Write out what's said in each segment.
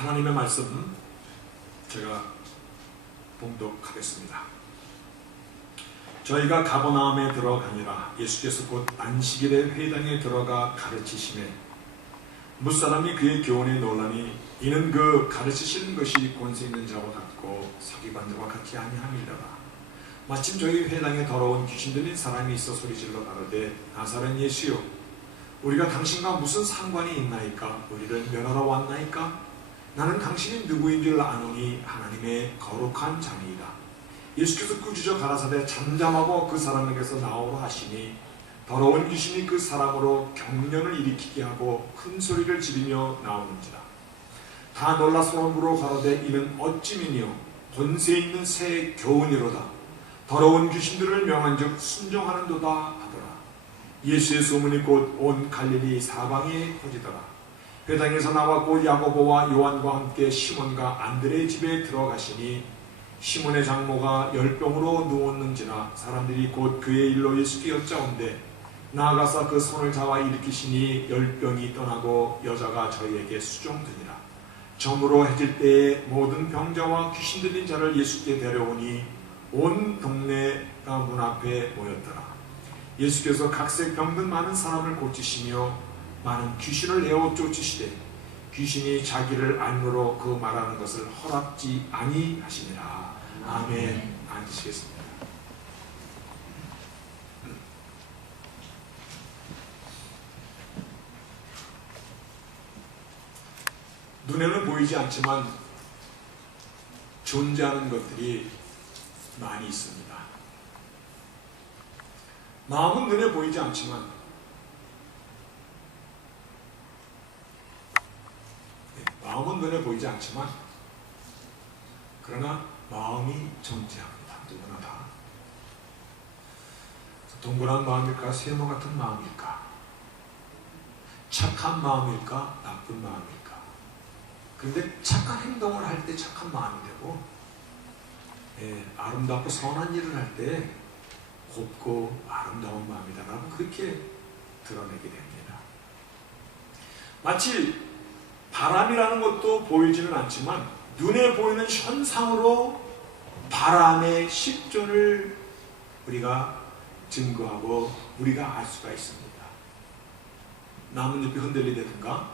하나님의 말씀 제가 봉독하겠습니다. 저희가 가버나움에 들어가니라. 예수께서 곧 안식일에 회당에 들어가 가르치시매 무사람이 그의 교훈에 놀라니 이는 그 가르치시는 것이 권세 있는 자와 같고 서기관들과 같이 아니함이더라. 마침 저희 회당에 더러운 귀신 들린 사람이 있어 소리질러 가로되 나사렛 예수여, 우리가 당신과 무슨 상관이 있나이까? 우리를 멸하러 왔나이까? 나는 당신이 누구인 줄 아노니 하나님의 거룩한 자니이다. 예수께서 꾸짖어 가라사대 잠잠하고 그 사람에게서 나오라 하시니 더러운 귀신이 그 사람으로 경련을 일으키게 하고 큰 소리를 지르며 나오는지라. 다 놀라 소름 부르어 가로되 이는 어찌미니요 권세 있는 새 교훈이로다. 더러운 귀신들을 명한즉 순종하는도다 하더라. 예수의 소문이 곧 온 갈릴리 사방에 퍼지더라. 회당에서 나와 곧 야고보와 요한과 함께 시몬과 안드레의 집에 들어가시니 시몬의 장모가 열병으로 누웠는지라. 사람들이 곧 그의 일로 예수께 여짜온대 나아가서 그 손을 잡아 일으키시니 열병이 떠나고 여자가 저희에게 수종되니라. 저물어 해질 때에 모든 병자와 귀신 들린 자를 예수께 데려오니 온 동네가 문 앞에 모였더라. 예수께서 각색 병든 많은 사람을 고치시며 많은 귀신을 내어 쫓으시되 귀신이 자기를 알므로 그 말하는 것을 허락지 아니하시니라. 아멘. 앉으시겠습니다. 눈에는 보이지 않지만 존재하는 것들이 많이 있습니다. 마음은 눈에 보이지 않지만 마음은 눈에 보이지 않지만 그러나 마음이 존재합니다. 누구나 다. 동그란 마음일까? 세모 같은 마음일까? 착한 마음일까? 나쁜 마음일까? 그런데 착한 행동을 할 때 착한 마음이 되고 아름답고 선한 일을 할 때 곱고 아름다운 마음이다라고 그렇게 드러내게 됩니다. 마치 바람이라는 것도 보이지는 않지만 눈에 보이는 현상으로 바람의 실존을 우리가 증거하고 우리가 알 수가 있습니다. 나뭇잎이 흔들리다든가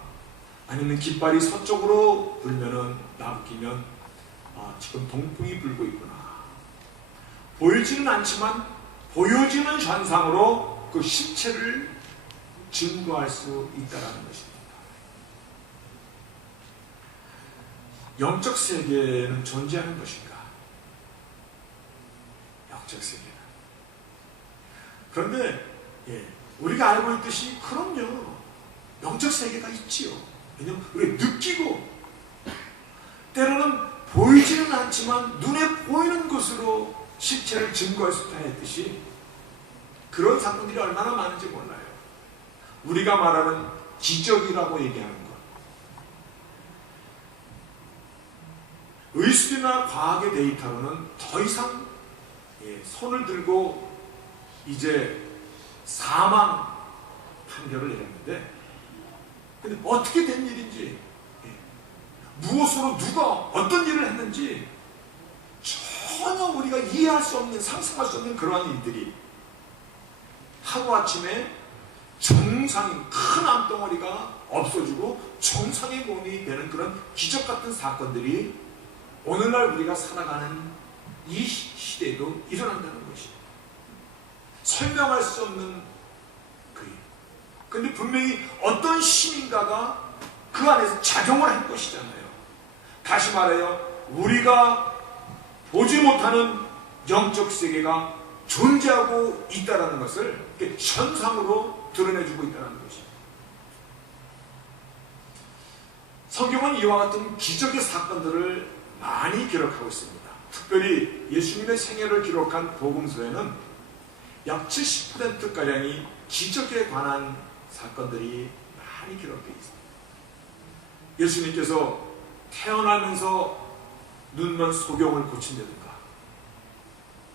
아니면 깃발이 서쪽으로 불면은 나부끼면 지금 동풍이 불고 있구나. 보이지는 않지만 보여지는 현상으로 그 실체를 증거할 수 있다는 것입니다. 영적 세계는 존재하는 것인가? 영적 세계는. 그런데 우리가 알고 있듯이 그럼요. 영적 세계가 있지요. 왜냐하면 우리가 느끼고 때로는 보이지는 않지만 눈에 보이는 것으로 실체를 증거할 수 있다 했듯이 그런 사건들이 얼마나 많은지 몰라요. 우리가 말하는 기적이라고 얘기하는 것, 의술이나 과학의 데이터로는 더 이상 손을 들고 이제 사망 판결을 내렸는데 근데 어떻게 된 일인지 무엇으로 누가 어떤 일을 했는지 전혀 우리가 이해할 수 없는 상상할 수 없는 그러한 일들이 하루아침에 정상인 큰 암덩어리가 없어지고 정상의 몸이 되는 그런 기적같은 사건들이 오늘날 우리가 살아가는 이 시대에도 일어난다는 것이 설명할 수 없는 그 일. 근데 분명히 어떤 신인가가 그 안에서 작용을 할 것이잖아요. 다시 말해요. 우리가 보지 못하는 영적 세계가 존재하고 있다는 것을 현상으로 드러내주고 있다는 것입니다. 성경은 이와 같은 기적의 사건들을 많이 기록하고 있습니다. 특별히 예수님의 생애를 기록한 복음서에는 약 70%가량이 기적에 관한 사건들이 많이 기록되어 있습니다. 예수님께서 태어나면서 눈먼 소경을 고친다든가,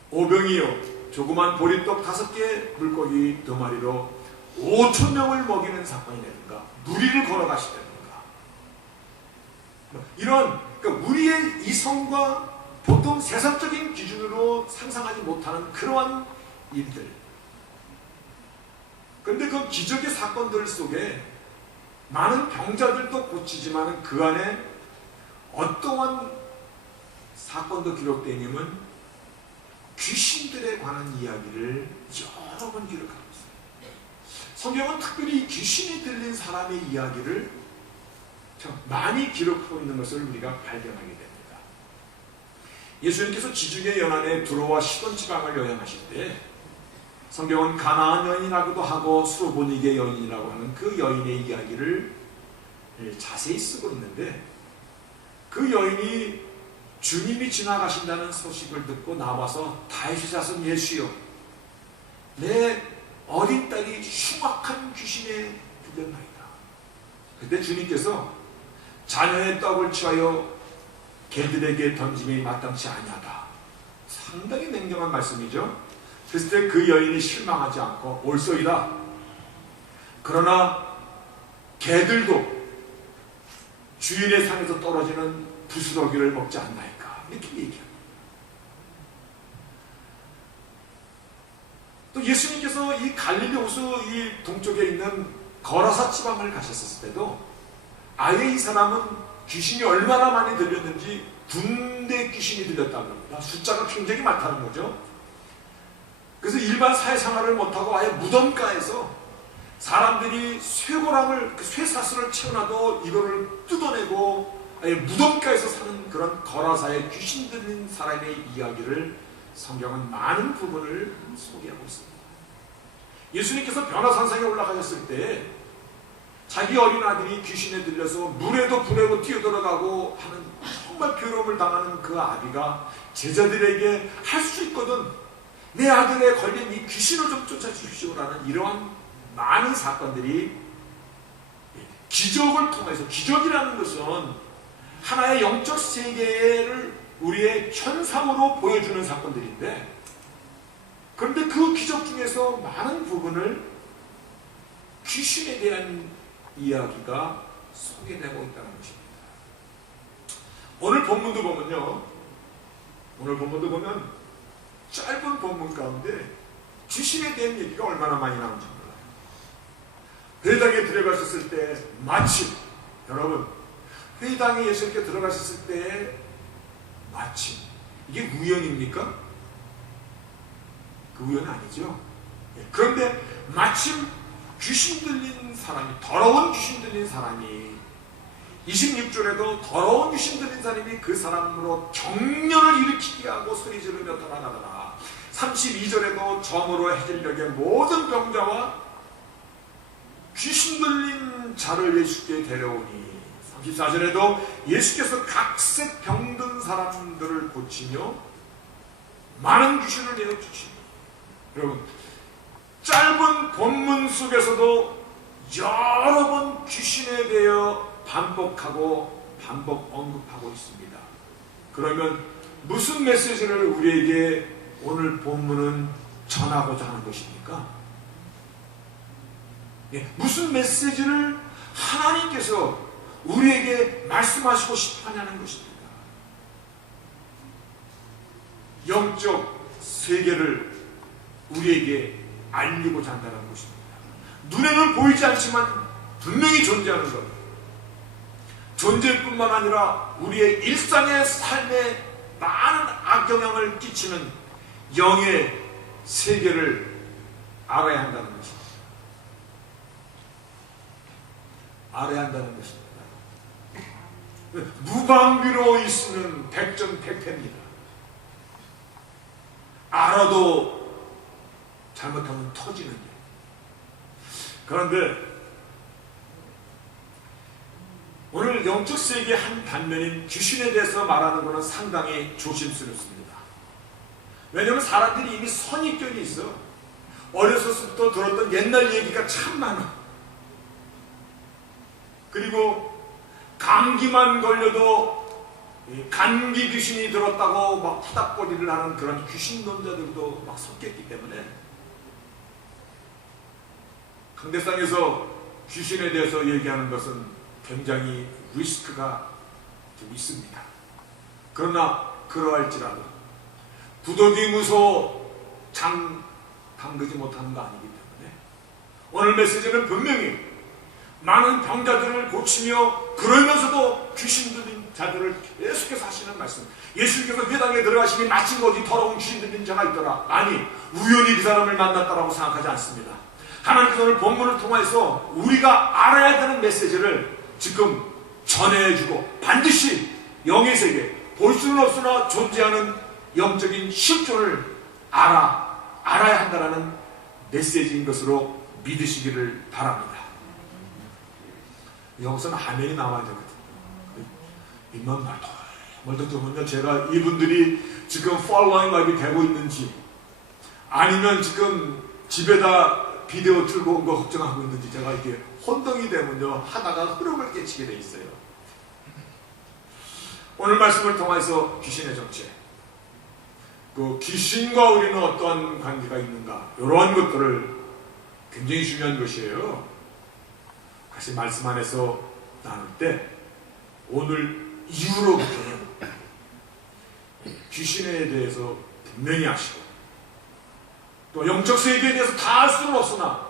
오병이어 조그만 보리떡 5개 물고기 2마리로 5,000명을 먹이는 사건이라든가, 누리를 걸어가시다든가, 이런 그러니까 우리의 이성과 보통 세상적인 기준으로 상상하지 못하는 그러한 일들. 그런데 그 기적의 사건들 속에 많은 병자들도 고치지만 그 안에 어떠한 사건도 기록되어 있냐면 귀신들에 관한 이야기를 여러 번 기록하고 있어요. 성경은 특별히 귀신이 들린 사람의 이야기를 참 많이 기록하고 있는 것을 우리가 발견하게 됩니다. 예수님께서 지중해 연안에 두로와 시돈 지방을 여행하실 때 성경은 가나안 여인이라고도 하고 수로보니게 여인이라고 하는 그 여인의 이야기를 자세히 쓰고 있는데 그 여인이 주님이 지나가신다는 소식을 듣고 나와서 다윗의 자손 예수여 내 어린 딸이 흉악한 귀신에 들렸나이다. 그때 주님께서 자녀의 떡을 취하여 개들에게 던짐이 마땅치 아니하다. 상당히 냉정한 말씀이죠. 그랬을 때 그 여인이 실망하지 않고 옳소이다. 그러나 개들도 주인의 상에서 떨어지는 부스러기를 먹지 않나이까. 이렇게 얘기합니다. 또 예수님께서 이 갈릴리 호수 이 동쪽에 있는 거라사 지방을 가셨을 때도 아예 이 사람은 귀신이 얼마나 많이 들렸는지 군대 귀신이 들렸다고 합니다. 숫자가 굉장히 많다는 거죠. 그래서 일반 사회생활을 못하고 아예 무덤가에서 사람들이 쇠고랑을 쇠사슬을 채워놔도 이거를 뜯어내고 아예 무덤가에서 사는 그런 거라사의 귀신 들린 사람의 이야기를 성경은 많은 부분을 소개하고 있습니다. 예수님께서 변화산상에 올라가셨을 때 자기 어린 아들이 귀신에 들려서 물에도 불에도 뛰어들어가고 하는 정말 괴로움을 당하는 그 아비가 제자들에게 할 수 있거든 내 아들에 걸린 이 귀신을 좀 쫓아주십시오라는 이러한 많은 사건들이 기적을 통해서 기적이라는 것은 하나의 영적 세계를 우리의 현상으로 보여주는 사건들인데 그런데 그 기적 중에서 많은 부분을 귀신에 대한 이야기가 소개되고 있다는 것입니다. 오늘 본문도 보면 짧은 본문 가운데 귀신에 대한 얘기가 얼마나 많이 나오는지 몰라요. 회당에 들어가셨을 때 마침 여러분 회당에 예수님께 들어가셨을 때 마침 이게 우연입니까? 그 우연 아니죠. 그런데 마침 귀신 들린 사람이 더러운 귀신 들린 사람이 26절에도 더러운 귀신 들린 사람이 그 사람으로 경련을 일으키게 하고 소리 지르며 떠나가더라. 32절에도 점으로 해질녘에 모든 병자와 귀신 들린 자를 예수께 데려오니 34절에도 예수께서 각색 병든 사람들을 고치며 많은 귀신을 내어주시니 여러분 짧은 본문 속에서도 여러 번 귀신에 대해 반복 언급하고 있습니다. 그러면 무슨 메시지를 우리에게 오늘 본문은 전하고자 하는 것입니까? 무슨 메시지를 하나님께서 우리에게 말씀하시고 싶어 하냐는 것입니다. 영적 세계를 우리에게 알리고자 한다는 것입니다. 눈에는 보이지 않지만 분명히 존재하는 것. 존재뿐만 아니라 우리의 일상의 삶에 많은 악영향을 끼치는 영의 세계를 알아야 한다는 것입니다. 알아야 한다는 것입니다. 무방비로 있으면 백전백패입니다. 알아도 잘못하면 터지는 일. 그런데 오늘 영적 세계의 한 단면인 귀신에 대해서 말하는 것은 상당히 조심스럽습니다. 왜냐하면 사람들이 이미 선입견이 있어. 어려서부터 들었던 옛날 얘기가 참 많아. 그리고 감기만 걸려도 감기 귀신이 들었다고 막 푸닥거리를 하는 그런 귀신론자들도 막 섞였기 때문에 강대상에서 귀신에 대해서 얘기하는 것은 굉장히 리스크가 좀 있습니다. 그러나 그러할지라도 구더기 무소 장 담그지 못하는 거 아니기 때문에 오늘 메시지는 분명히 많은 병자들을 고치며 그러면서도 귀신 들린 자들을 계속해서 하시는 말씀. 예수님께서 회당에 들어가시니 마침 어디 더러운 귀신 들린 자가 있더라. 아니, 우연히 그 사람을 만났다라고 생각하지 않습니다. 하나님께서 오늘 본문을 통해서 우리가 알아야 되는 메시지를 지금 전해주고 반드시 영의 세계, 볼 수는 없으나 존재하는 영적인 실존을 알아야 한다는 메시지인 것으로 믿으시기를 바랍니다. 여기서는 아멘이 나와야 되거든요. 입만 말도 들으면요, 제가 이분들이 지금 팔로잉 라이브이 되고 있는지 아니면 지금 집에다 비디오 들고 온 거 걱정하고 있는지 제가 이게 혼동이 되면요 하다가 흐름을 깨치게 돼 있어요. 오늘 말씀을 통해서 귀신의 정체, 그 귀신과 우리는 어떠한 관계가 있는가, 이러한 것들을 굉장히 중요한 것이에요. 다시 말씀 안에서 나눌 때 오늘 이후로부터는 귀신에 대해서 분명히 아시고 또 영적 세계에 대해서 다 알 수는 없으나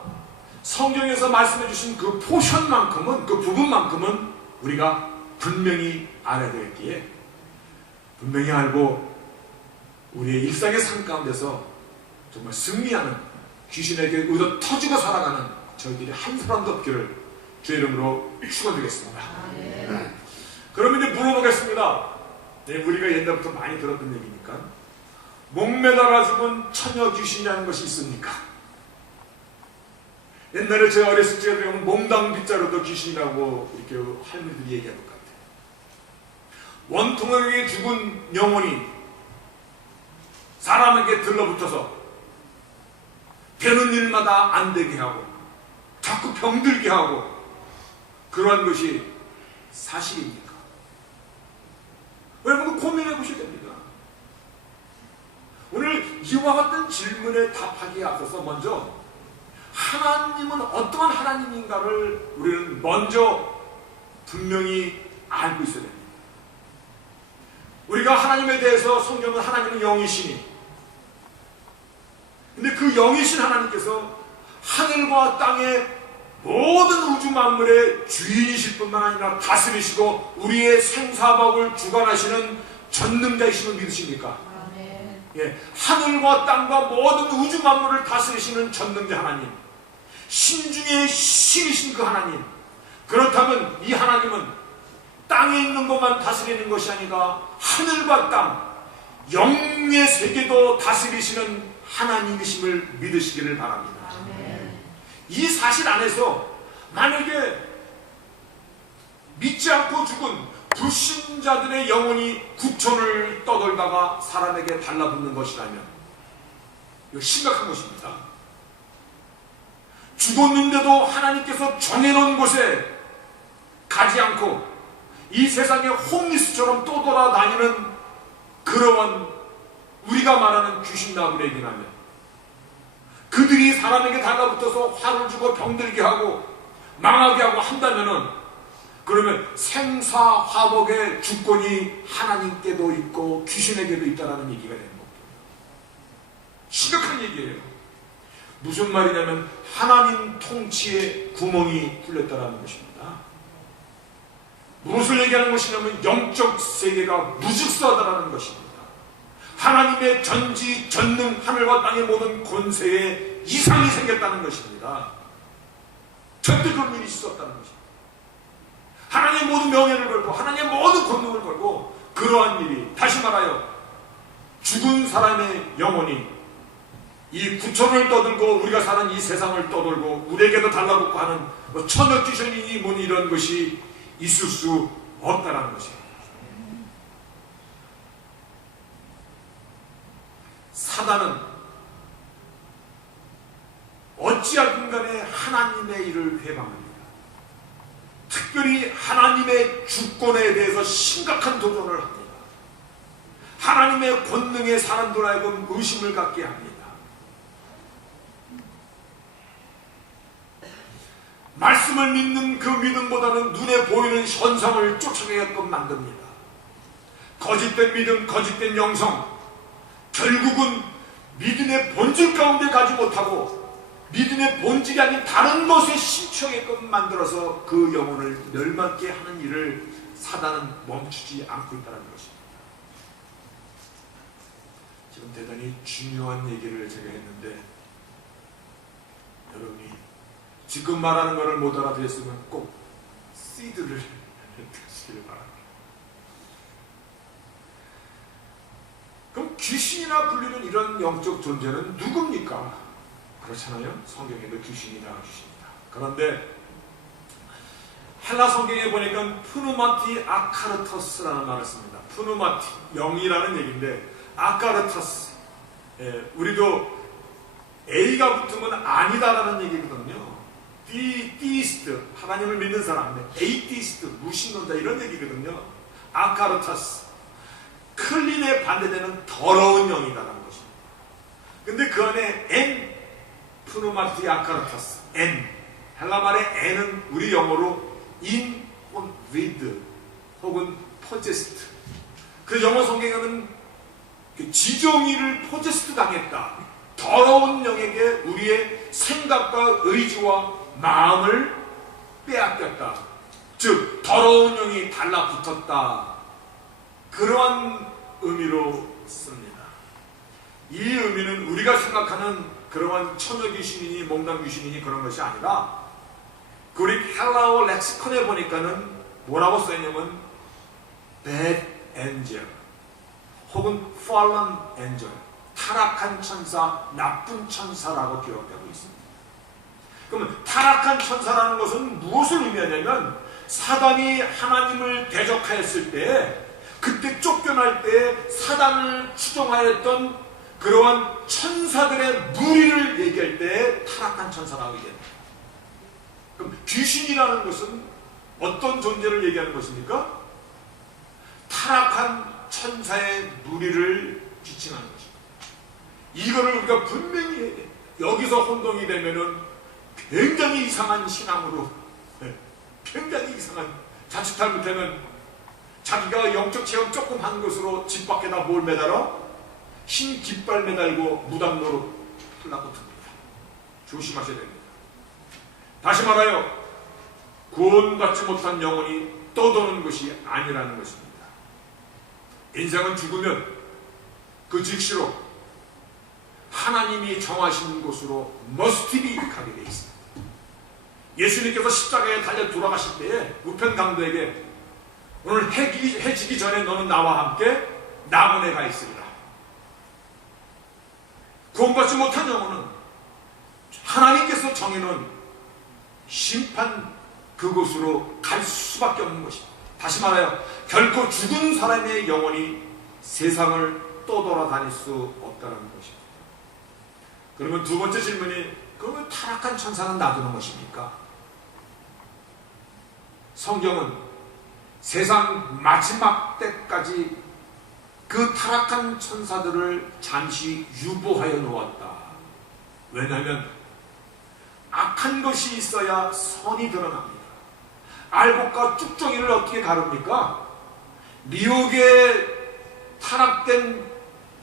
성경에서 말씀해 주신 그 포션만큼은, 그 부분만큼은 우리가 분명히 알아야 되겠기에 분명히 알고 우리의 일상의 삶 가운데서 정말 승리하는, 귀신에게 의도 터지고 살아가는 저희들이 한 사람도 없기를 주의 이름으로 축원드리겠습니다. 그러면 이제 물어보겠습니다. 네, 우리가 옛날부터 많이 들었던 얘기니까 목매달아 죽은 처녀 귀신이라는 것이 있습니까? 옛날에 제가 어렸을 적에 보면 몽당 빗자루도 귀신이라고 이렇게 할머니들이 얘기할 것 같아요. 원통하게 죽은 영혼이 사람에게 들러붙어서 되는 일마다 안 되게 하고 자꾸 병들게 하고 그러한 것이 사실입니까? 여러분 고민해 보셔야 됩니다. 오늘 이와 같은 질문에 답하기에 앞서서 먼저 하나님은 어떠한 하나님인가를 우리는 먼저 분명히 알고 있어야 됩니다. 우리가 하나님에 대해서 성경은 하나님은 영이시니, 근데 그 영이신 하나님께서 하늘과 땅의 모든 우주 만물의 주인이실 뿐만 아니라 다스리시고 우리의 생사복을 주관하시는 전능자이심을 믿으십니까? 예, 하늘과 땅과 모든 우주 만물을 다스리시는 전능자 하나님, 신중의 신이신 그 하나님. 그렇다면 이 하나님은 땅에 있는 것만 다스리는 것이 아니라 하늘과 땅, 영의 세계도 다스리시는 하나님이심을 믿으시기를 바랍니다. 이 사실 안에서 만약에 믿지 않고 죽은 불신자들의 영혼이 구천을 떠돌다가 사람에게 달라붙는 것이라면 이거 심각한 것입니다. 죽었는데도 하나님께서 정해놓은 곳에 가지 않고 이 세상에 홈리스처럼 떠돌아다니는 그러한 우리가 말하는 귀신 나무래기라면 그들이 사람에게 달라붙어서 화를 주고 병들게 하고 망하게 하고 한다면은 그러면 생사화복의 주권이 하나님께도 있고 귀신에게도 있다는 얘기가 되는 겁니다. 심각한 얘기예요. 무슨 말이냐면 하나님 통치에 구멍이 뚫렸다는 것입니다. 무엇을 얘기하는 것이냐면 영적 세계가 무직서하다는 것입니다. 하나님의 전지 전능 하늘과 땅의 모든 권세에 이상이 생겼다는 것입니다. 절대 그런 일이 있을 수 없다는 것입니다. 하나님의 모든 명예를 걸고 하나님의 모든 권능을 걸고 그러한 일이, 다시 말하여 죽은 사람의 영혼이 이 구천을 떠들고 우리가 사는 이 세상을 떠돌고 우리에게도 달라붙고 하는 처녀 귀신이니 뭐니 이런 것이 있을 수 없다는 것입니다. 사단은 어찌하든 간에 하나님의 일을 회방합니다. 특별히 하나님의 주권에 대해서 심각한 도전을 합니다. 하나님의 권능에 사람들 하여금 의심을 갖게 합니다. 말씀을 믿는 그 믿음보다는 눈에 보이는 현상을 쫓아가게끔 만듭니다. 거짓된 믿음, 거짓된 영성, 결국은 믿음의 본질 가운데 가지 못하고 믿음의 본질이 아닌 다른 것에 심취하게끔 만들어서 그 영혼을 멸망케 하는 일을 사단은 멈추지 않고 있다는 것입니다. 지금 대단히 중요한 얘기를 제가 했는데 여러분이 지금 말하는 것을 못 알아들었으면 꼭 시드를 드시기를 바랍니다. 그럼 귀신이나 불리는 이런 영적 존재는 누굽니까? 그렇잖아요. 성경에도 귀신이 나와주십니다. 그런데 헬라 성경에 보니까 푸누마티 아카르토스라는 말을 씁니다. 푸누마티, 영이라는 얘기인데 아카르토스, 우리도 A가 붙으면 아니다라는 얘기거든요. 디이스트, 하나님을 믿는 사람, 에이티스트, 무신론자 이런 얘기거든요. 아카르토스, 클린에 반대되는 더러운 영이다라는 것입니다. 근데 그 안에 N, 푸누마티 아카르토스, N, 헬라말의 N은 우리 영어로 in 혹은 with 혹은 possessed. 그 영어 성경에는 지정의를 possessed 당했다. 더러운 영에게 우리의 생각과 의지와 마음을 빼앗겼다. 즉 더러운 영이 달라붙었다. 그러한 의미로 씁니다. 이 의미는 우리가 생각하는 그러한 처녀 귀신이니 몽당 귀신이니 그런 것이 아니라 그릭 헬라어 렉시컨에 보니까는 뭐라고 써있냐면 bad angel 혹은 fallen angel, 타락한 천사, 나쁜 천사라고 기록되고 있습니다. 그러면 타락한 천사라는 것은 무엇을 의미하냐면 사단이 하나님을 대적하였을 때 그때 쫓겨날 때 사단을 추종하였던 그러한 천사들의 무리를 얘기할 때 타락한 천사라고 얘기합니다. 그럼 귀신이라는 것은 어떤 존재를 얘기하는 것입니까? 타락한 천사의 무리를 지칭하는 것입니다. 이거를 우리가 분명히 여기서 혼동이 되면은 굉장히 이상한 신앙으로, 굉장히 이상한, 자칫 잘못하면 자기가 영적 체험 조금 한 것으로 집 밖에다 뭘 매달아? 흰 깃발 매달고 무당노로 흘러고 듭니다. 조심하셔야 됩니다. 다시 말하여 구원받지 못한 영혼이 떠도는 것이 아니라는 것입니다. 인생은 죽으면 그 즉시로 하나님이 정하신 곳으로 머스티비 가게 되어 있습니다. 예수님께서 십자가에 달려 돌아가실 때에 우편강도에게 오늘 해 지기 전에 너는 나와 함께 낙원에 가 있으리라. 구원받지 못한 영혼은 하나님께서 정해놓은 심판 그곳으로 갈 수밖에 없는 것입니다. 다시 말하여 결코 죽은 사람의 영혼이 세상을 떠돌아다닐 수 없다는 것입니다. 그러면 두 번째 질문이, 그러면 타락한 천사는 놔두는 것입니까? 성경은 세상 마지막 때까지 그 타락한 천사들을 잠시 유보하여 놓았다. 왜냐하면 악한 것이 있어야 선이 드러납니다. 알곡과 쭉정이를 어떻게 가릅니까? 미혹에 타락된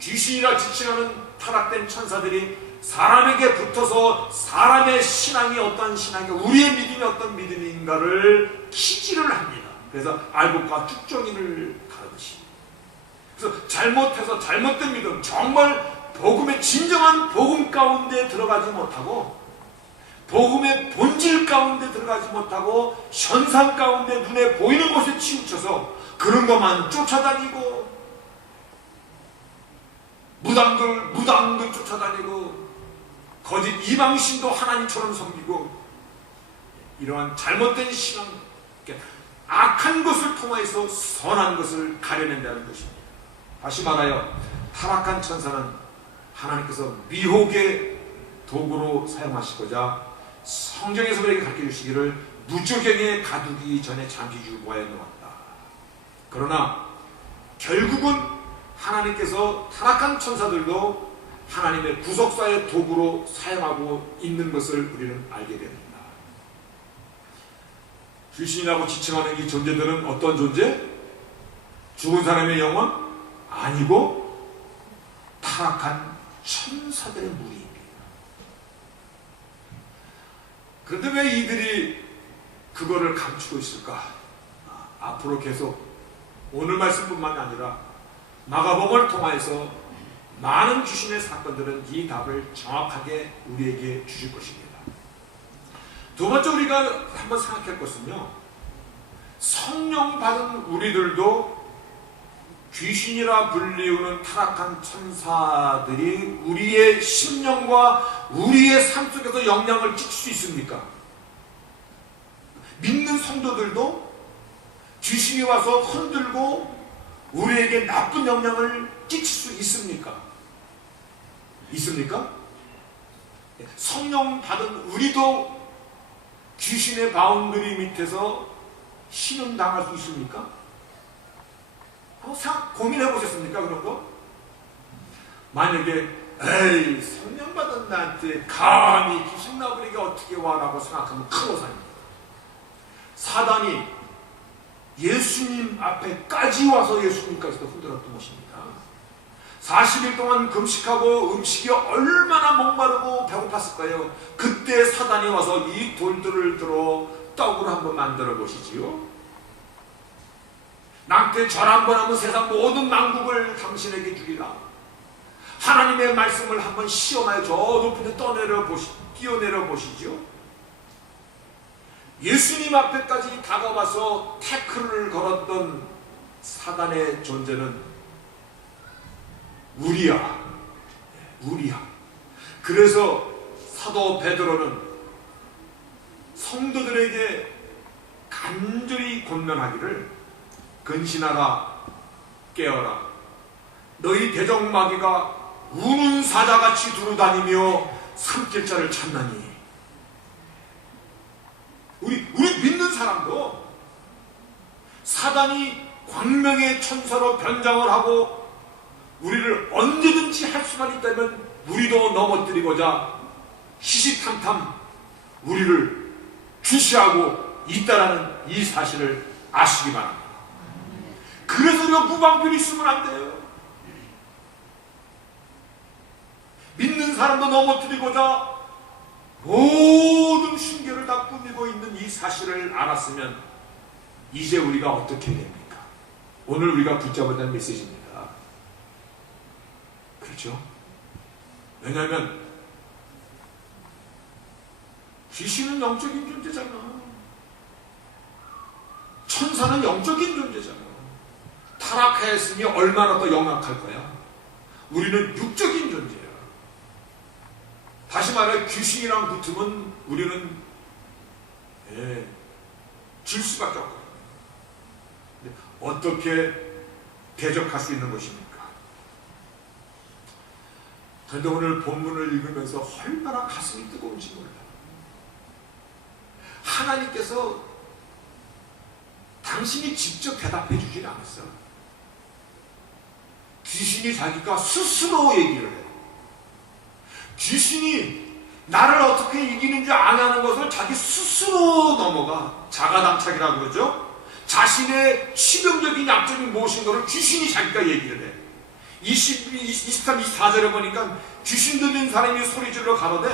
귀신이라 지칭하는 타락된 천사들이 사람에게 붙어서 사람의 신앙이 어떤 신앙이, 우리의 믿음이 어떤 믿음인가를 키지를 합니다. 그래서 알곡과 쭉정이를 가르듯이. 그래서 잘못해서 잘못된 믿음, 정말 복음의 진정한 복음 가운데 들어가지 못하고 복음의 본질 가운데 들어가지 못하고 현상 가운데 눈에 보이는 것에 치우쳐서 그런 것만 쫓아다니고 무당들 쫓아다니고 거짓 이방신도 하나님처럼 섬기고 이러한 잘못된 신앙, 악한 것을 통해서 선한 것을 가려낸다는 것입니다. 다시 말하여 타락한 천사는 하나님께서 미혹의 도구로 사용하시고자 성경에서 우리에게 가르쳐 주시기를 무저경에 가두기 전에 잠시 유보하여 놓았다. 그러나 결국은 하나님께서 타락한 천사들도 하나님의 구속사의 도구로 사용하고 있는 것을 우리는 알게 됩니다. 귀신이라고 지칭하는 이 존재들은 어떤 존재? 죽은 사람의 영혼? 아니고 타락한 천사들의 무리입니다. 그런데 왜 이들이 그거를 감추고 있을까? 앞으로 계속 오늘 말씀뿐만 아니라 마가복음을 통하여서 많은 귀신의 사건들은 이 답을 정확하게 우리에게 주실 것입니다. 두 번째 우리가 한번 생각할 것은요, 성령 받은 우리들도 귀신이라 불리우는 타락한 천사들이 우리의 심령과 우리의 삶 속에서 영향을 끼칠 수 있습니까? 믿는 성도들도 귀신이 와서 흔들고 우리에게 나쁜 영향을 끼칠 수 있습니까? 있습니까? 성령 받은 우리도 귀신의 바운더리 밑에서 신음당할 수 있습니까? 고민해 보셨습니까? 그런 거? 만약에 에이 성령 받은 나한테 감히 귀신 나부리게 어떻게 와라고 생각하면 큰 오산입니다. 사단이 예수님 앞에까지 와서 예수님까지도 흔들었던 것입니다. 40일 동안 금식하고 음식이 얼마나 목마르고 배고팠을까요? 그때 사단이 와서 이 돌들을 들어 떡으로 한번 만들어 보시지요. 나한테 절 한번 하면 세상 모든 만국을 당신에게 주리라. 하나님의 말씀을 한번 시험하여 저 높은 데 뛰어내려 보시죠. 예수님 앞에까지 다가와서 태클을 걸었던 사단의 존재는 우리야. 그래서 사도 베드로는 성도들에게 간절히 권면하기를 근신하라, 깨어라. 너희 대적마귀가 우는 사자같이 두루다니며 삼킬 자를 찾나니. 우리 믿는 사람도 사단이 광명의 천사로 변장을 하고 우리를 언제든지 할 수만 있다면 우리도 넘어뜨리고자 시시탐탐 우리를 주시하고 있다라는 이 사실을 아시기 바랍니다. 그래서 우리가 무방비로 있으면 안 돼요. 믿는 사람도 넘어뜨리고자 모든 흉계를 다 꾸미고 있는 이 사실을 알았으면 이제 우리가 어떻게 됩니까? 오늘 우리가 붙잡았다는 메시지입니다. 그렇죠? 왜냐하면 귀신은 영적인 존재잖아. 천사는 영적인 존재잖아. 타락하였으니 얼마나 더 영악할 거야? 우리는 육적인 존재야. 다시 말해 귀신이랑 붙으면 우리는 질 수밖에 없거든요. 어떻게 대적할 수 있는 것입니까? 그런데 오늘 본문을 읽으면서 얼마나 가슴이 뜨거운지 몰라. 하나님께서 당신이 직접 대답해 주질 않았어. 귀신이 자기가 스스로 얘기를 해. 귀신이 나를 어떻게 이기는지 안 하는 것을 자기 스스로 넘어가. 자가당착이라고 그러죠. 자신의 치명적인 약점이 무엇인 것을 귀신이 자기가 얘기를 해. 23, 24절에 보니까 귀신 들린 사람이 소리질러 가로되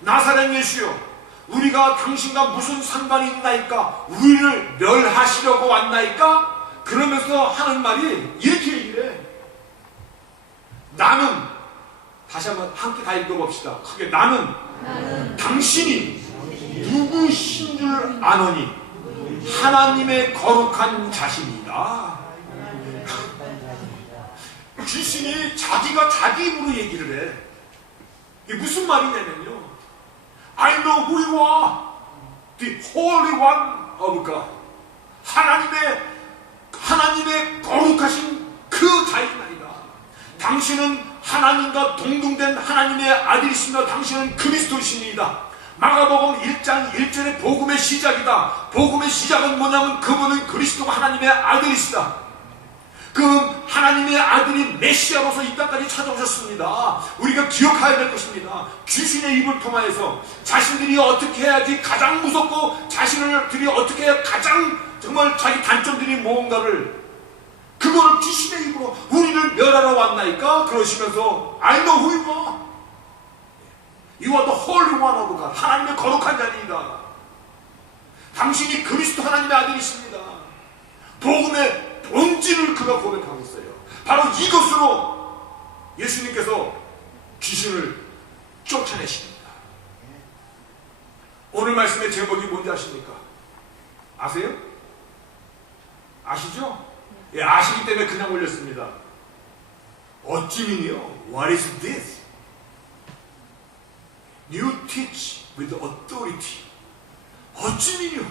나사렛 예수여 우리가 당신과 무슨 상관이 있나이까? 우리를 멸하시려고 왔나이까? 그러면서 하는 말이 이렇게 얘기를 해. 나는 다시 한번 함께 다 읽어봅시다. 크게 나는 당신이 누구신 줄 아노니 하나님의 거룩한 자신이다. 귀신이 자기가 자기 입으로 얘기를 해. 이게 무슨 말이냐면요. I know who you are. The Holy One of God. 하나님의 거룩하신 그 자인아이다. 당신은 하나님과 동등된 하나님의 아들이시며 당신은 그리스도이십니다. 마가복음 1장 1절의 복음의 시작이다. 복음의 시작은 뭐냐면 그분은 그리스도가 하나님의 아들이시다. 그 하나님의 아들이 메시아로서 이 땅까지 찾아오셨습니다. 우리가 기억해야 될 것입니다. 귀신의 입을 통하여서 자신들이 어떻게 해야지 가장 무섭고 자신들이 어떻게 해야 가장 정말 자기 단점들이 무언가를 그거를 귀신의 입으로 우리를 멸하러 왔나이까? 그러시면서 I know who you are. You are the Holy One of God. 하나님의 거룩한 자니이다. 당신이 그리스도 하나님의 아들이십니다. 복음의 본질을 그가 고백하고 있어요. 바로 이것으로 예수님께서 귀신을 쫓아내십니다. 오늘 말씀의 제목이 뭔지 아십니까? 아세요? 아시죠? 예, 아시기 때문에 그냥 올렸습니다. 어찌민이요? What is this? You teach with authority. 어찌민이요?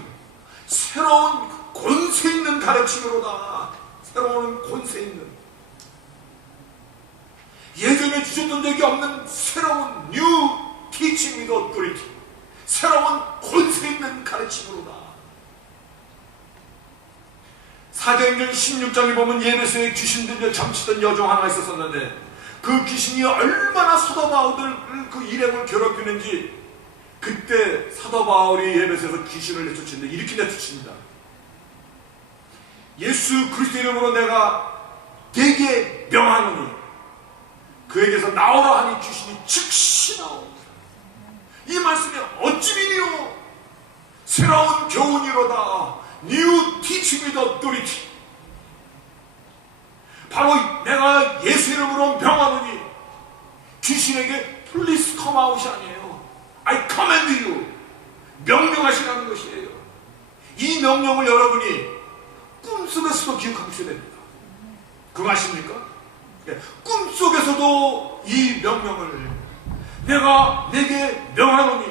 새로운 권세 있는 가르침으로다. 새로운 권세 있는, 예전에 주셨던 적이 없는 새로운 new teaching with authority. 새로운 권세 있는 가르침으로다. 사도행전 16장에 보면 예배소에 귀신 들려 잠치던 여종 하나가 있었었는데 그 귀신이 얼마나 사도 바울을 그 일행을 괴롭히는지 그때 사도 바울이 예배소에서 귀신을 내쫓는데 이렇게 내쫓습니다. 예수 그리스도 이름으로 내가 네게 명하노니 그에게서 나오라 하니 귀신이 즉시 나옵니다. 이 말씀이 어찌미니요? 새로운 교훈이로다. New teaching with authority. 바로 내가 예수 이름으로 명하노니 귀신에게 Please come out이 아니에요. I command you. 명령하시라는 것이에요. 이 명령을 여러분이 꿈속에서도 기억하고 있어야 됩니다. 그거 아십니까? 꿈속에서도 이 명령을 내가 내게 명하노니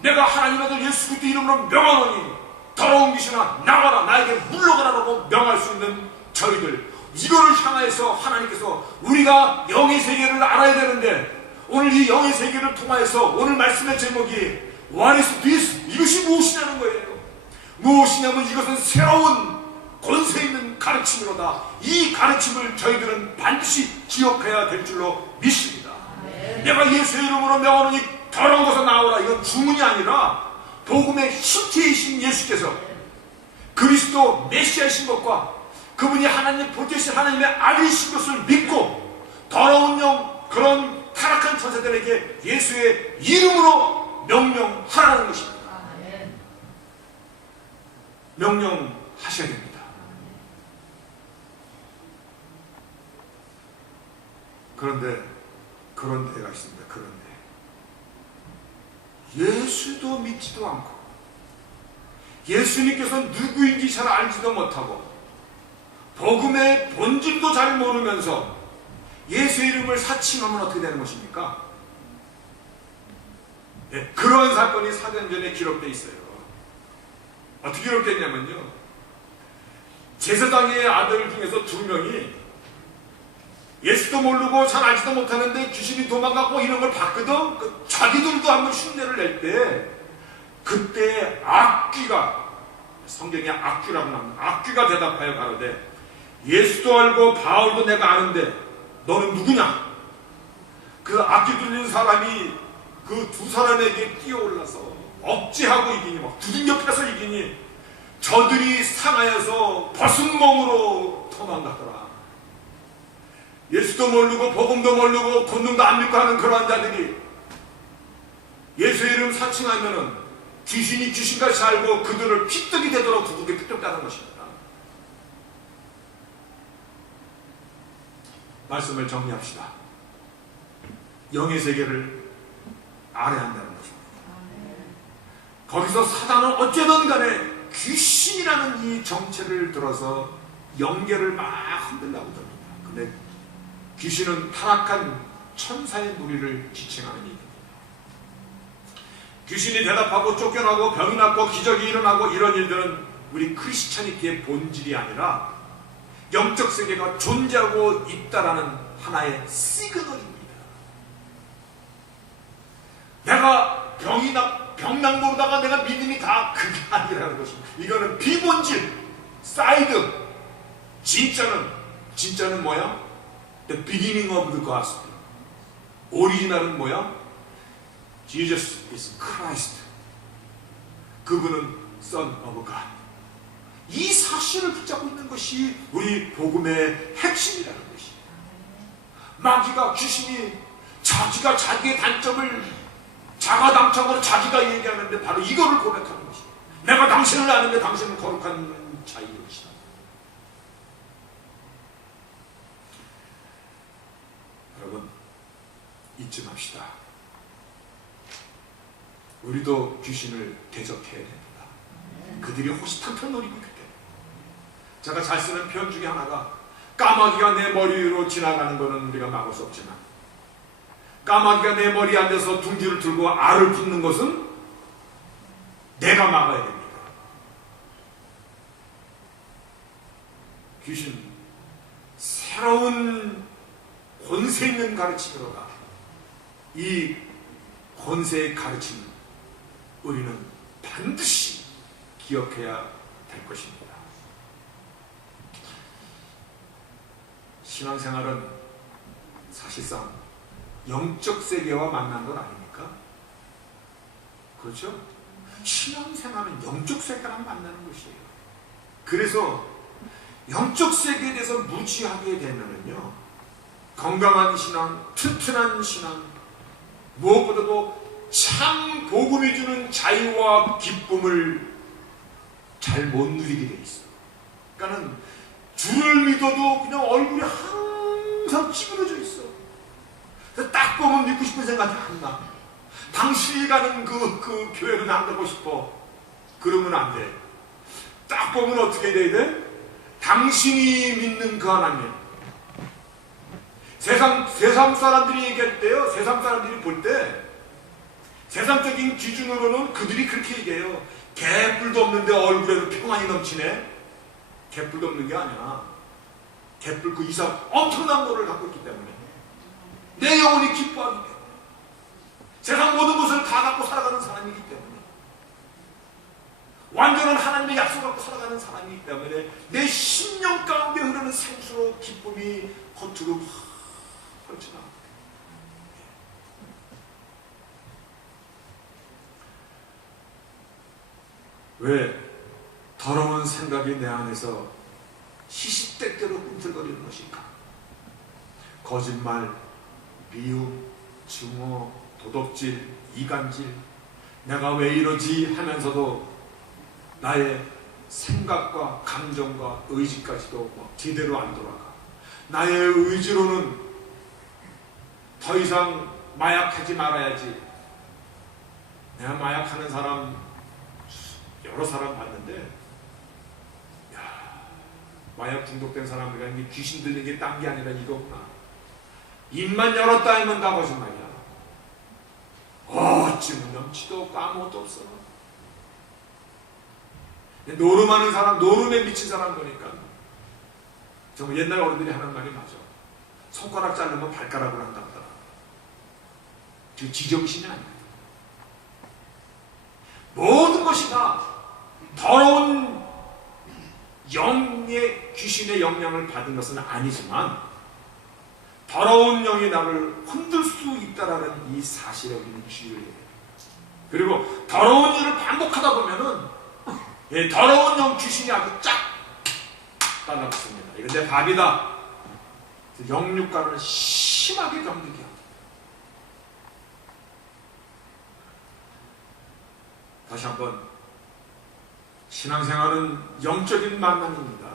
내가 하나님 아들 예수 그리스도 이름으로 명하노니 더러운 귀신아 나가라 나에게 물러가라라고 명할 수 있는 저희들 이거를 향하여서 하나님께서 우리가 영의 세계를 알아야 되는데 오늘 이 영의 세계를 통하여서 오늘 말씀의 제목이 What is this? 이것이 무엇이냐는 거예요. 무엇이냐면 이것은 새로운 권세 있는 가르침이로다. 이 가르침을 저희들은 반드시 기억해야 될 줄로 믿습니다. 내가 예수의 이름으로 명하노니 더러운 것은 나오라. 이건 주문이 아니라 복음의 실체이신 예수께서 그리스도 메시아이신 것과 그분이 하나님 보태신 하나님의 아들이신 것을 믿고 더러운 영 그런 타락한 천사들에게 예수의 이름으로 명령하라는 것입니다. 명령하셔야 됩니다. 그런데 그런 데가 있습니다. 그런데 예수도 믿지도 않고 예수님께서 누구인지 잘 알지도 못하고 복음의 본질도 잘 모르면서 예수의 이름을 사칭하면 어떻게 되는 것입니까? 네, 그런 사건이 사도행전에 기록되어 있어요. 어떻게 기록됐냐면요, 제사장의 아들 중에서 2명이 예수도 모르고 잘 알지도 못하는데 귀신이 도망가고 이런 걸 봤거든. 자기들도 한번 흉내를 낼 때 그때 악귀가, 성경에 악귀라고 나옵니다. 악귀가 대답하여 가로되 예수도 알고 바울도 내가 아는데 너는 누구냐? 그 악귀 들린 사람이 그 2사람에게 뛰어올라서 억제하고 이기니 막 두들겨 패서 이기니 저들이 상하여서 벗은 몸으로 도망갔더라. 예수도 모르고 복음도 모르고 권능도 안 믿고 하는 그러한 자들이 예수의 이름 사칭하면은 귀신이 귀신같이 알고 그들을 핏떡이 되도록 두들겨 핏떡다는 것입니다. 말씀을 정리합시다. 영의 세계를 알아야 한다는 것입니다. 거기서 사단은 어쨌든 간에 귀신이라는 이 정체를 들어서 영계를 막 흔들라고 합니다. 근데 귀신은 타락한 천사의 무리를 지칭하는 일입니다. 귀신이 대답하고 쫓겨나고 병이 낫고 기적이 일어나고 이런 일들은 우리 크리스찬이티의 본질이 아니라 영적 세계가 존재하고 있다라는 하나의 시그널입니다. 내가 병난 모르다가 내가 믿음이 다 그게 아니라는 것입니다. 이거는 비본질, 사이드. 진짜는 뭐야? The beginning of the gospel. 오리지널은 뭐야? Jesus is Christ. 그분은 Son of God. 이 사실을 붙잡고 있는 것이 우리 복음의 핵심이라는 것이에요. 마귀가, 귀신이 자기가 자기의 단점을 자가당착으로 자기가 얘기하는데 바로 이거를 고백하는 것이에요. 내가 당신을 아는데 당신은 거룩한 자인 것이다. 여러분, 잊지 맙시다. 우리도 귀신을 대적해야 됩니다. 그들이 호시탐탐 노리고 있기 때문에. 제가 잘 쓰는 표현 중에 하나가, 까마귀가 내 머리 위로 지나가는 것은 우리가 막을 수 없지만 까마귀가 내 머리에 앉아서 둥지를 들고 알을 붓는 것은 내가 막아야 됩니다. 귀신, 새로운 권세 있는 가르침으로다. 이 권세의 가르침 우리는 반드시 기억해야 될 것입니다. 신앙생활은 사실상 영적 세계와 만난 건 아닙니까? 그렇죠? 신앙생활은 영적 세계랑 만나는 것이에요. 그래서 영적 세계에 대해서 무지하게 되면은요, 건강한 신앙, 튼튼한 신앙, 무엇보다도 참 복음이 주는 자유와 기쁨을 잘 못 누리게 돼 있어. 그러니까는 주를 믿어도 그냥 얼굴이 항상 찌그러져 있어. 딱 보면 믿고 싶은 생각이 안 나. 당신이 가는 그 교회는 안 가고 싶어. 그러면 안 돼. 딱 보면 어떻게 돼야 돼? 당신이 믿는 그 하나님. 세상 사람들이 얘기할 때요, 세상 사람들이 볼 때, 세상적인 기준으로는 그들이 그렇게 얘기해요. 개뿔도 없는데 얼굴에도 평안이 넘치네. 개뿔도 없는 게 아니야. 개뿔 그 이상 엄청난 거를 갖고 있기 때문에 내 영혼이 기뻐하기 때문에 세상 모든 것을 다 갖고 살아가는 사람이기 때문에 완전한 하나님의 약속을 갖고 살아가는 사람이기 때문에 내 심령 가운데 흐르는 생수로 기쁨이 겉으로 펼쳐나. 왜 더러운 생각이 내 안에서 시시때때로 꿈틀거리는 것일까? 거짓말, 미움, 증오, 도덕질, 이간질, 내가 왜 이러지 하면서도 나의 생각과 감정과 의지까지도 제대로 안 돌아가. 나의 의지로는 더 이상 마약하지 말아야지. 내가 마약하는 사람 여러 사람 봤는데, 야, 마약 중독된 사람들이 귀신 들린 게 딴 게 아니라 이거구나. 입만 열었다 하면 다 거짓말이야. 어찌면 넘치도 없고 아무것도 없어. 노름하는 사람, 노름에 미친 사람 보니까 정말 옛날 어른들이 하는 말이 맞아. 손가락 자르면 발가락으로 한다 보다. 그 지정신이 아니야. 모든 것이 다 더러운 영의 귀신의 영향을 받은 것은 아니지만 더러운 영이 나를 흔들 수 있다라는 이 사실에 우리는 주의해야 돼요. 그리고 더러운 일을 반복하다 보면은 더러운 영 귀신이 아주 쫙 달라붙습니다. 이건 내 밥이다. 영육간을 심하게 병들게 합니다. 다시 한번, 신앙생활은 영적인 만남입니다.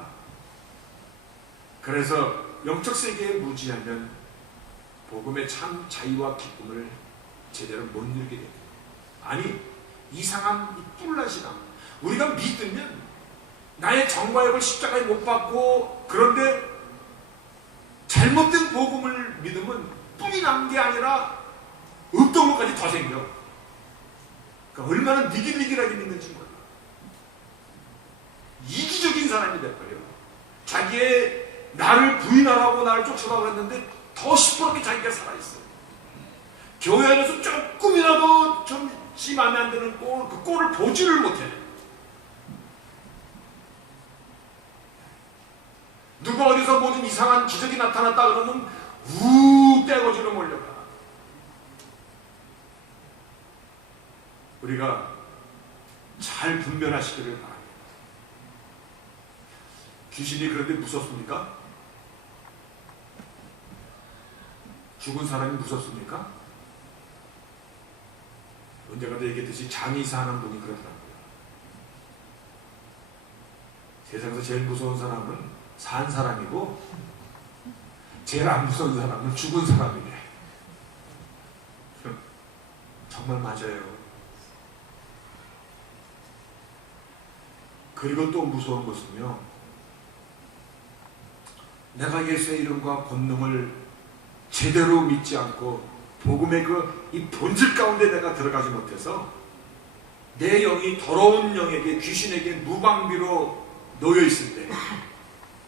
그래서 영적 세계에 무지하면 복음의 참 자유와 기쁨을 제대로 못 누리게 됩니다. 아니, 이상한 뿔난 신앙. 우리가 믿으면 나의 정과역을 십자가에 못 박고, 그런데 잘못된 복음을 믿으면 뿔이 난 게 아니라 없던 것까지 더 생겨. 그러니까 얼마나 니길니길하게 믿는지 몰라. 이기적인 사람이 될거예요. 자기의 나를 부인하라고 나를 쫓아가고 했는데 더 시퍼렇게 자기가 살아있어요. 교회 안에서 조금이라도 좀 지 마음에 안 드는 그 꼴을 보지를 못해. 누가 어디서 모든 이상한 기적이 나타났다 그러면 떼거지로 몰려가. 우리가 잘 분별하시기를 바랍니다. 귀신이 그런데 무섭습니까? 죽은 사람이 무섭습니까? 언제가도 얘기했듯이 장의사 하는 분이 그러더라고요. 세상에서 제일 무서운 사람은 산 사람이고 제일 안 무서운 사람은 죽은 사람이래. 정말 맞아요. 그리고 또 무서운 것은요, 내가 예수의 이름과 권능을 제대로 믿지 않고 복음의 이 본질 가운데 내가 들어가지 못해서 내 영이 더러운 영에게, 귀신에게 무방비로 놓여 있을 때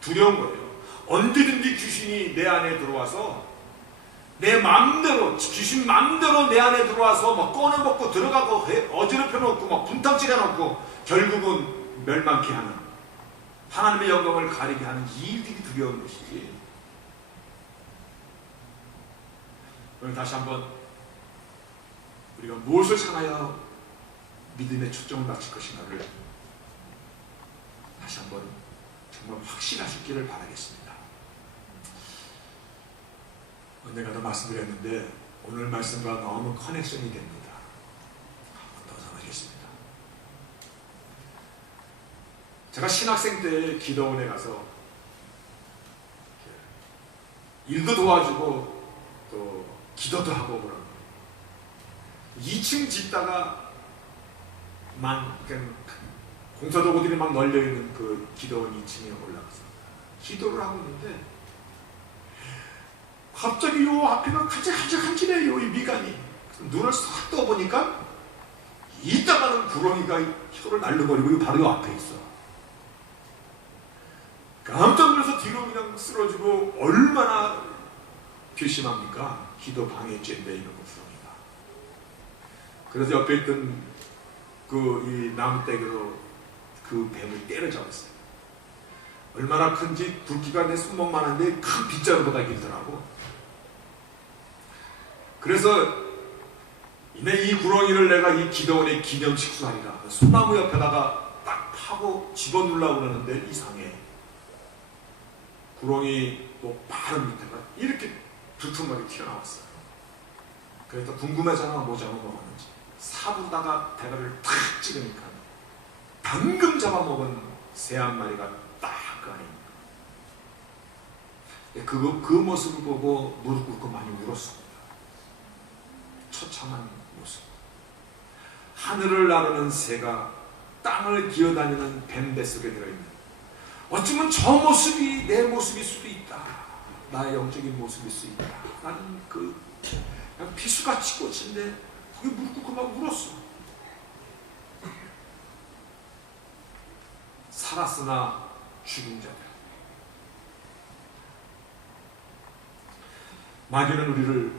두려운 거예요. 언제든지 귀신이 내 안에 들어와서 내 마음대로, 귀신 마음대로 내 안에 들어와서 막 꺼내먹고 들어가고 어지럽혀 놓고 막 분탕질해 놓고 결국은 멸망케 하는, 하나님의 영광을 가리게 하는 이 일들이 두려운 것이지. 오늘 다시 한번 우리가 무엇을 향하여 믿음의 초점을 맞출 것인가를 다시 한번 정말 확실하시기를 바라겠습니다. 언젠가도 말씀드렸는데 오늘 말씀과 너무 커넥션이 됩니다. 한번 더 전하겠습니다. 제가 신학생 때 기도원에 가서 일도 도와주고 또 기도도 하고 그런 2층 짓다가 공사도구들이 막 널려있는 그 기도원 2층에 올라가서 기도를 하고 있는데 갑자기 요 앞에가 간질간질해요, 이 미간이. 눈을 싹 떠보니까 이따가는 구렁이가 혀를 날려버리고 바로 요 앞에 있어. 깜짝 놀라서 뒤로 그냥 쓰러지고, 얼마나 괘씸합니까? 기도 방해죄인데 이런 구렁이가. 그래서 옆에 있던 이 나무떼기로 그 뱀을 때려잡았어요. 얼마나 큰지 굵기가 내 손목만한데 큰 빗자루보다 길더라고. 그래서 이 구렁이를 내가 이 기도원의 기념식수하리라. 소나무 옆에다가 딱 파고 집어넣으려고 그러는데 이상해. 구렁이 바로 밑에가 이렇게 두툼하게 튀어나왔어요. 그래서 궁금해서나 뭐 잡아먹었는지 사부다가 대가리를 탁 찍으니까 방금 잡아먹은 새 한 마리가 딱 그 안에. 그 모습을 보고 무릎 꿇고 많이 울었습니다. 처참한 모습. 하늘을 나르는 새가 땅을 기어다니는 뱀 뱃속에 들어있는, 어쩌면 저 모습이 내 모습일 수도 있다. 나의 영적인 모습일 수 있다. 나는 그냥 피수같이 꽂힌데 거기 무릎 꿇고 막 울었어. 살았으나 죽은 자들. 마귀는 우리를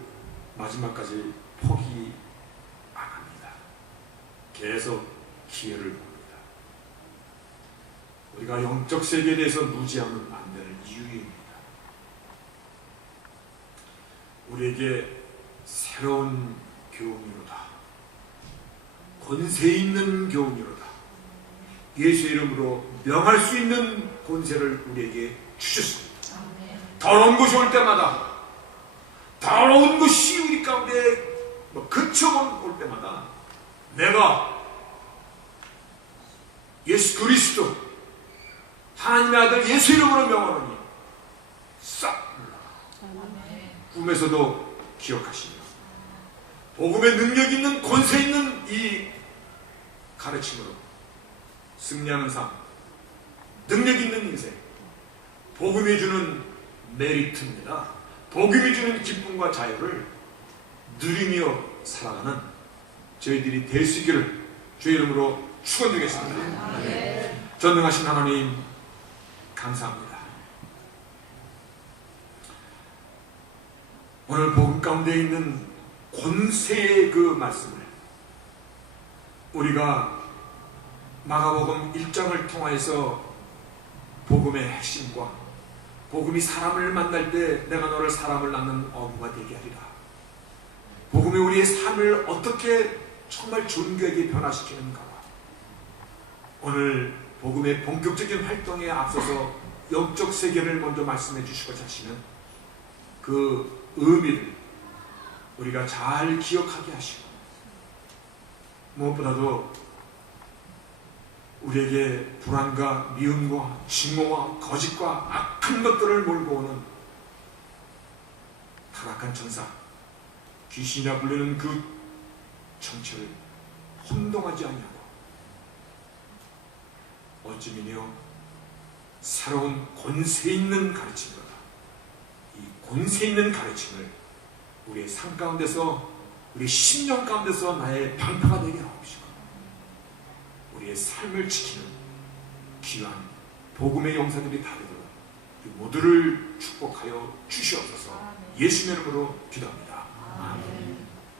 마지막까지 포기 안 합니다. 계속 기회를 봅니다. 우리가 영적 세계에 대해서 무지하면 안 되는 이유입니다. 우리에게 새로운 교훈이로다. 권세 있는 교훈이로다. 예수의 이름으로 명할 수 있는 권세를 우리에게 주셨습니다. 더러운 것이 올 때마다, 더러운 것이 우리 가운데 근처만 올 때마다 내가 예수 그리스도 하나님의 아들 예수 이름으로 명하노니 싹 물러라. 꿈에서도 기억하시며 복음의 능력 있는 권세 있는 이 가르침으로 승리하는 삶, 능력 있는 인생, 복음이 주는 메리트입니다. 복음이 주는 기쁨과 자유를 누리며 살아가는 저희들이 될 수 있기를 주의 이름으로 축원드리겠습니다. 전능하신 하나님 감사합니다. 오늘 복음 가운데 있는 권세의 그 말씀을 우리가 마가복음 1장을 통하여서 복음의 핵심과 복음이 사람을 만날 때 내가 너를 사람을 낳는 어부가 되게 하리라. 복음이 우리의 삶을 어떻게 정말 존귀하게 변화시키는가. 오늘 복음의 본격적인 활동에 앞서서 영적 세계를 먼저 말씀해 주시고자 하시는 그 의미를 우리가 잘 기억하게 하시고, 무엇보다도 우리에게 불안과 미움과 증오와 거짓과 악한 것들을 몰고 오는 타락한 천사, 귀신이라 불리는 그 정체를 혼동하지 아니하고 어찌미뇨 새로운 권세 있는 가르침보다 이 권세 있는 가르침을 우리의 삶 가운데서, 우리의 심령 가운데서 나의 방패가 되게 하옵시고, 우리의 삶을 지키는 귀한 복음의 용사들이 다 되도록 모두를 축복하여 주시옵소서. 예수님의 이름으로 기도합니다. 아멘.